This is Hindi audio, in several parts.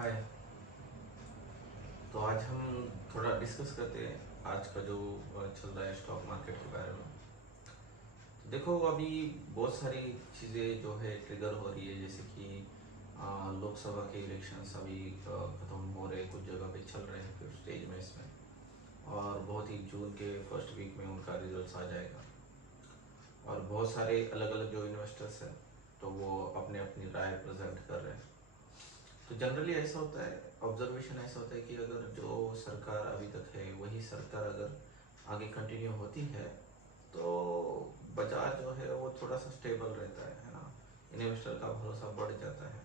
हाय। तो आज हम थोड़ा डिस्कस करते हैं आज का जो चल रहा है स्टॉक मार्केट के बारे में। तो देखो, अभी बहुत सारी चीज़ें जो है ट्रिगर हो रही है, जैसे कि लोकसभा के इलेक्शंस अभी ख़त्म हो रहे, कुछ जगह पे चल रहे हैं फिर स्टेज में इसमें। और बहुत ही जून के फर्स्ट वीक में उनका रिजल्ट्स आ जाएगा। और बहुत सारे अलग अलग जो इन्वेस्टर्स हैं तो वो अपने अपनी राय प्रेजेंट कर रहे हैं। तो जनरली ऐसा होता है, ऑब्जर्वेशन ऐसा होता है कि अगर जो सरकार अभी तक है वही सरकार अगर आगे कंटिन्यू होती है तो बाजार जो है वो थोड़ा सा स्टेबल रहता है ना। इन्वेस्टर का भरोसा बढ़ जाता है,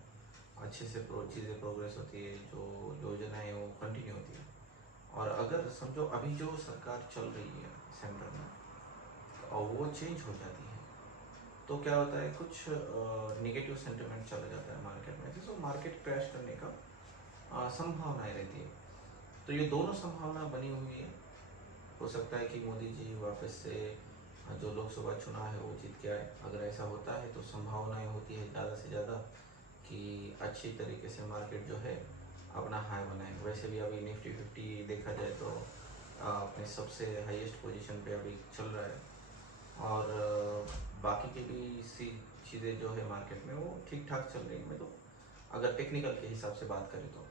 अच्छे से चीज़ें प्रोग्रेस होती है, जो योजनाएं वो कंटिन्यू होती है। और अगर समझो अभी जो सरकार चल रही है सेंटर में और वो चेंज हो जाती है तो क्या होता है, कुछ निगेटिव सेंटिमेंट चला जाता है मार्केट में, जिसको मार्केट क्रैश करने का संभावनाएं रहती है। तो ये दोनों संभावना बनी हुई है। हो सकता है कि मोदी जी वापस से जो लोकसभा चुनाव है वो जीत के आए। अगर ऐसा होता है तो संभावनाएं होती है ज़्यादा से ज़्यादा कि अच्छी तरीके से मार्केट जो है अपना हाई बनाए। वैसे भी अभी निफ्टी 50 देखा जाए तो अपने सबसे हाईएस्ट पोजीशन पे अभी चल रहा है। और बाकी के भी सी चीज़ें जो है मार्केट में वो ठीक ठाक चल रही है। तो अगर टेक्निकल के हिसाब से बात करें तो,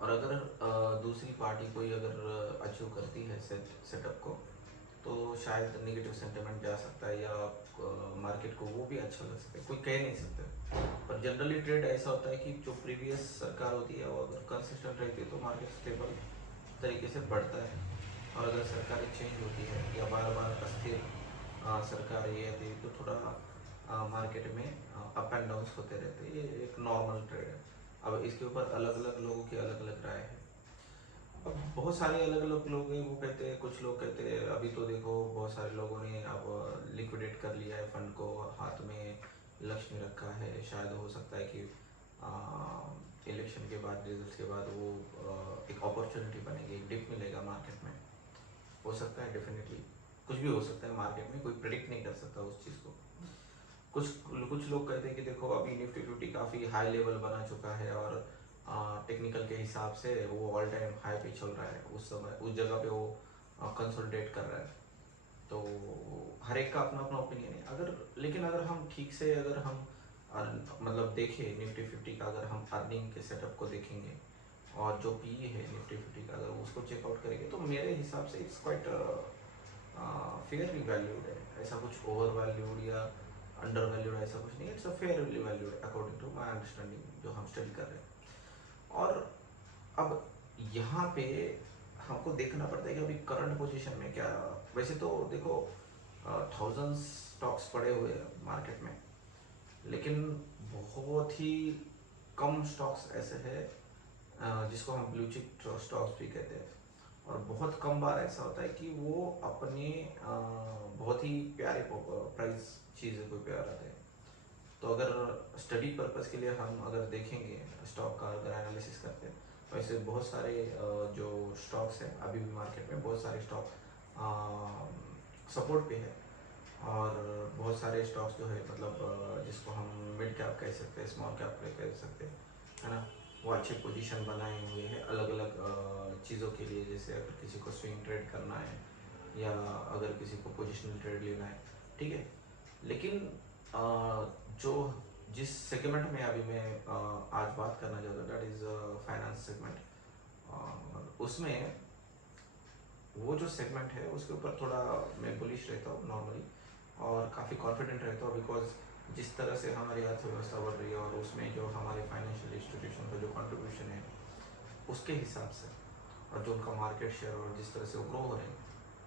और अगर दूसरी पार्टी कोई अगर अचीव करती है सेटअप को तो शायद नेगेटिव सेंटिमेंट जा सकता है, या मार्केट को वो भी अच्छा लग सकता है, कोई कह नहीं सकता। पर जनरली ट्रेड ऐसा होता है कि जो प्रीवियस सरकार होती है वो अगर कंसिस्टेंट रहती है तो मार्केट स्टेबल तरीके से बढ़ता है। और अगर सरकारें चेंज होती है या बार बार अस्थिर सरकार ये आती है तो थोड़ा मार्केट में अप एंड डाउन्स होते रहते हैं। ये एक नॉर्मल ट्रेड है। अब इसके ऊपर अलग अलग लोगों की अलग अलग राय है। अब बहुत सारे अलग अलग लोग हैं, वो कहते हैं, कुछ लोग कहते हैं अभी तो देखो बहुत सारे लोगों ने अब लिक्विडेट कर लिया है फंड को, हाथ में लक्ष्मी रखा है। शायद हो सकता है कि इलेक्शन के बाद, रिजल्ट के बाद वो एक अपॉर्चुनिटी बनेगी, एक डिप मिलेगा मार्केट में। हो सकता है, डेफिनेटली कुछ भी हो सकता है मार्केट में, कोई प्रिडिक्ट नहीं कर सकता उस चीज़ को। कुछ कुछ लोग कहते हैं कि देखो अभी निफ्टी 50 काफ़ी हाई लेवल बना चुका है और टेक्निकल के हिसाब से वो ऑल टाइम हाई पे चल रहा है, उस समय उस जगह पे वो कंसोलिडेट कर रहा है। तो हर एक का अपना अपना ओपिनियन है। अगर लेकिन अगर हम ठीक से अगर हम मतलब देखें निफ्टी 50 का, अगर हम अर्निंग के सेटअप को देखेंगे और जो पी है निफ्टी 50 का अगर उसको चेकआउट करेंगे तो मेरे हिसाब से इट्स क्वाइट फेयरली वैल्यूड है। ऐसा कुछ ओवर वैल्यूड या अंडर वैल्यूड ऐसा कुछ नहीं है। It's a fairly valued according to my understanding जो हम स्टडी कर रहे हैं। और अब यहाँ पे हमको देखना पड़ता है कि अभी करंट पोजीशन में क्या। वैसे तो देखो थाउजेंड्स स्टॉक्स पड़े हुए हैं मार्केट में, लेकिन बहुत ही कम स्टॉक्स ऐसे हैं जिसको हम ब्लू चिप स्टॉक्स भी कहते हैं। और बहुत कम बार ऐसा होता है कि वो अपने बहुत ही प्यारे प्राइस चीज़ें को प्यार आते हैं। तो अगर स्टडी पर्पस के लिए हम अगर देखेंगे स्टॉक का, अगर एनालिसिस करते हैं, वैसे बहुत सारे जो स्टॉक्स हैं अभी भी मार्केट में, बहुत सारे स्टॉक सपोर्ट पे है। और बहुत सारे स्टॉक्स जो है मतलब जिसको हम मिड कैप कह सकते हैं, स्मॉल कैप कह सकते हैं, है ना, वो अच्छे पोजीशन बनाए हुए हैं अलग अलग चीज़ों के लिए। जैसे अगर किसी को स्विंग ट्रेड करना है या अगर किसी को पोजिशनल ट्रेड लेना है, ठीक है। लेकिन जो जिस सेगमेंट में अभी मैं आज बात करना चाहता हूँ, दैट इज़ फाइनेंस सेगमेंट। और उसमें वो जो सेगमेंट है उसके ऊपर थोड़ा मैं बुलिश रहता हूँ नॉर्मली, और काफ़ी कॉन्फिडेंट रहता हूँ, बिकॉज जिस तरह से हमारी अर्थव्यवस्था बढ़ रही है और उसमें जो हमारे फाइनेंशियल इंस्टीट्यूशन का जो कंट्रीब्यूशन है उसके हिसाब से, और जो उनका मार्केट शेयर और जिस तरह से वो ग्रो हो रहे हैं,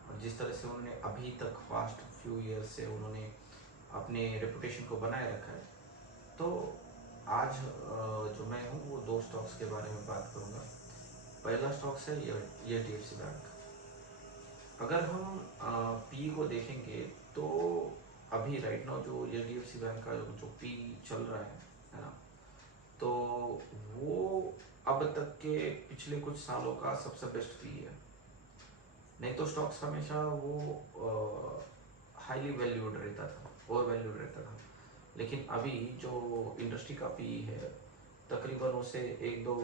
और जिस तरह से उन्होंने अभी तक पास्ट फ्यू ईयर्स से उन्होंने अपने रेपुटेशन को बनाए रखा है। तो आज जो मैं हूँ वो दो स्टॉक्स के बारे में बात करूँगा। पहला स्टॉक्स है ये HDFC बैंक। अगर हम पी को देखेंगे तो अभी राइट नाउ जो HDFC बैंक का जो पी चल रहा है ना, तो वो अब तक के पिछले कुछ सालों का सबसे बेस्ट पी है। नहीं तो स्टॉक्स हमेशा वो हाईली वैल्यूड रहता था, ओवर वैल्यूड रहता था। लेकिन अभी जो इंडस्ट्री का पी है तकरीबन उसे एक दो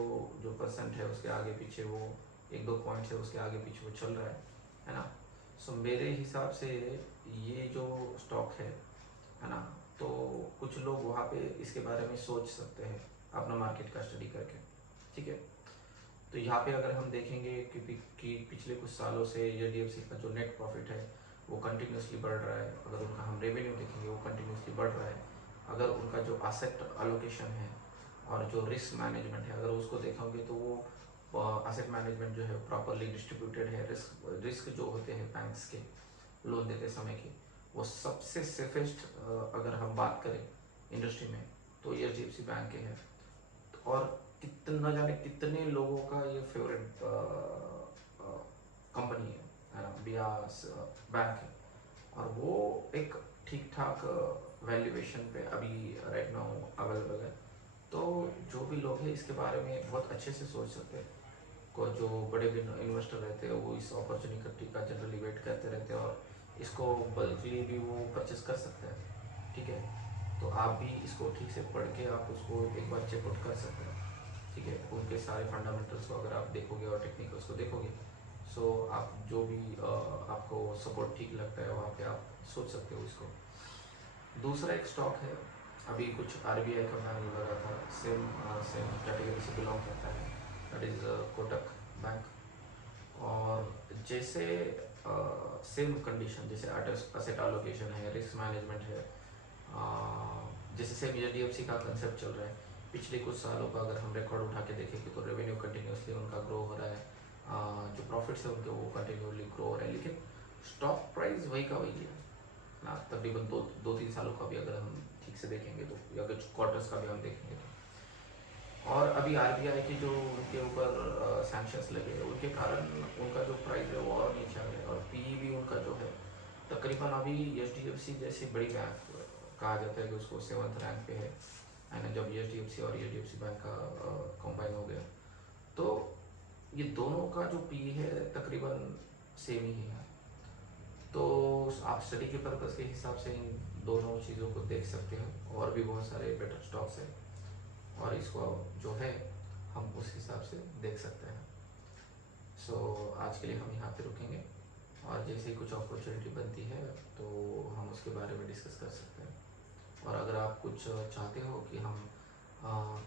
जो परसेंट है उसके आगे पीछे वो, एक दो पॉइंट है उसके आगे पीछे वो चल रहा है ना। सो मेरे हिसाब से ये जो स्टॉक है ना, तो कुछ लोग वहाँ पे इसके बारे में सोच सकते हैं अपना मार्केट का स्टडी करके, ठीक है। तो यहाँ पे अगर हम देखेंगे कि पिछले कुछ सालों से एचडीएफसी का जो नेट प्रॉफिट है वो कंटिन्यूसली बढ़ रहा है। अगर उनका हम रेवेन्यू देखेंगे वो कंटिन्यूसली बढ़ रहा है। अगर उनका जो असेट अलोकेशन है और जो रिस्क मैनेजमेंट है अगर उसको देखोगे तो वो असेट मैनेजमेंट जो है प्रॉपरली डिस्ट्रीब्यूटेड है। रिस्क जो होते हैं बैंक्स के लोन देते समय के, वो सबसे सेफेस्ट अगर हम बात करें इंडस्ट्री में तो एचडीएफसी बैंक के हैं। और कितना जाने कितने लोगों का ये फेवरेट कंपनी है ना, बियास बैंक है। और वो एक ठीक ठाक वैल्यूएशन पे अभी राइट नाउ अवेलेबल है। तो जो भी लोग हैं इसके बारे में बहुत अच्छे से सोच सकते हैं। को जो बड़े इन्वेस्टर रहते हैं वो इस अपॉर्चुनिटी का जनरली वेट करते रहते हैं और इसको बल्कली भी वो परचेस कर सकते हैं, ठीक है। तो आप भी इसको ठीक से पढ़ के आप उसको एक बार चेकआउट कर सकते हैं, ठीक है। उनके सारे फंडामेंटल्स को अगर आप देखोगे और टेक्निकल्स को देखोगे, सो आप जो भी आपको सपोर्ट ठीक लगता है वहाँ पे आप सोच सकते हो इसको। दूसरा एक स्टॉक है, अभी कुछ आरबीआई का बैन लगा था, सेम सेम कैटेगरी से बिलोंग करता है, दैट इज़ कोटक बैंक। और जैसे सेम कंडीशन जैसे असेट एलोकेशन है, रिस्क मैनेजमेंट है, जैसे सेम एचडीएफसी का कंसेप्ट चल रहा है। पिछले कुछ सालों का अगर हम रिकॉर्ड उठा के देखेंगे तो रेवेन्यू कंटिन्यूसली उनका ग्रो हो रहा है, जो प्रॉफिट्स है उनके वो कंटिन्यूसली ग्रो हो रहे हैं, लेकिन स्टॉक प्राइस वही का वही है ना। तकरीबन दो तीन सालों का भी अगर हम ठीक से देखेंगे तो, या अगर क्वार्टर्स का भी हम देखेंगे तो। और अभी आरबीआई की जो उनके ऊपर सैंक्शंस लगे हैं उनके कारण उनका जो प्राइस है वो और नीचे आ गया है। और पीई भी उनका जो है तकरीबन अभी एचडीएफसी जैसी बड़ी बैंक कहा जाता है कि उसको 7th रैंक पे है ना, जब एचडीएफसी और एचडीएफसी बैंक का कंबाइन हो गया तो ये दोनों का जो पी है तकरीबन सेम ही है। तो आप स्टडी के पर्पज़ के हिसाब से इन दोनों चीज़ों को देख सकते हैं। और भी बहुत सारे बेटर स्टॉक्स हैं और इसको जो है हम उस हिसाब से देख सकते हैं। सो आज के लिए हम यहाँ पे रुकेंगे और जैसे ही कुछ अपॉर्चुनिटी बनती है तो हम उसके बारे में डिस्कस कर सकते हैं। और अगर आप कुछ चाहते हो कि हम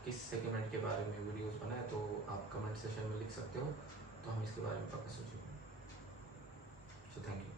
किस सेगमेंट के बारे में वीडियोस बनाएं तो आप कमेंट सेशन में लिख सकते हो, तो हम इसके बारे में पक्का सोचेंगे। So thank you.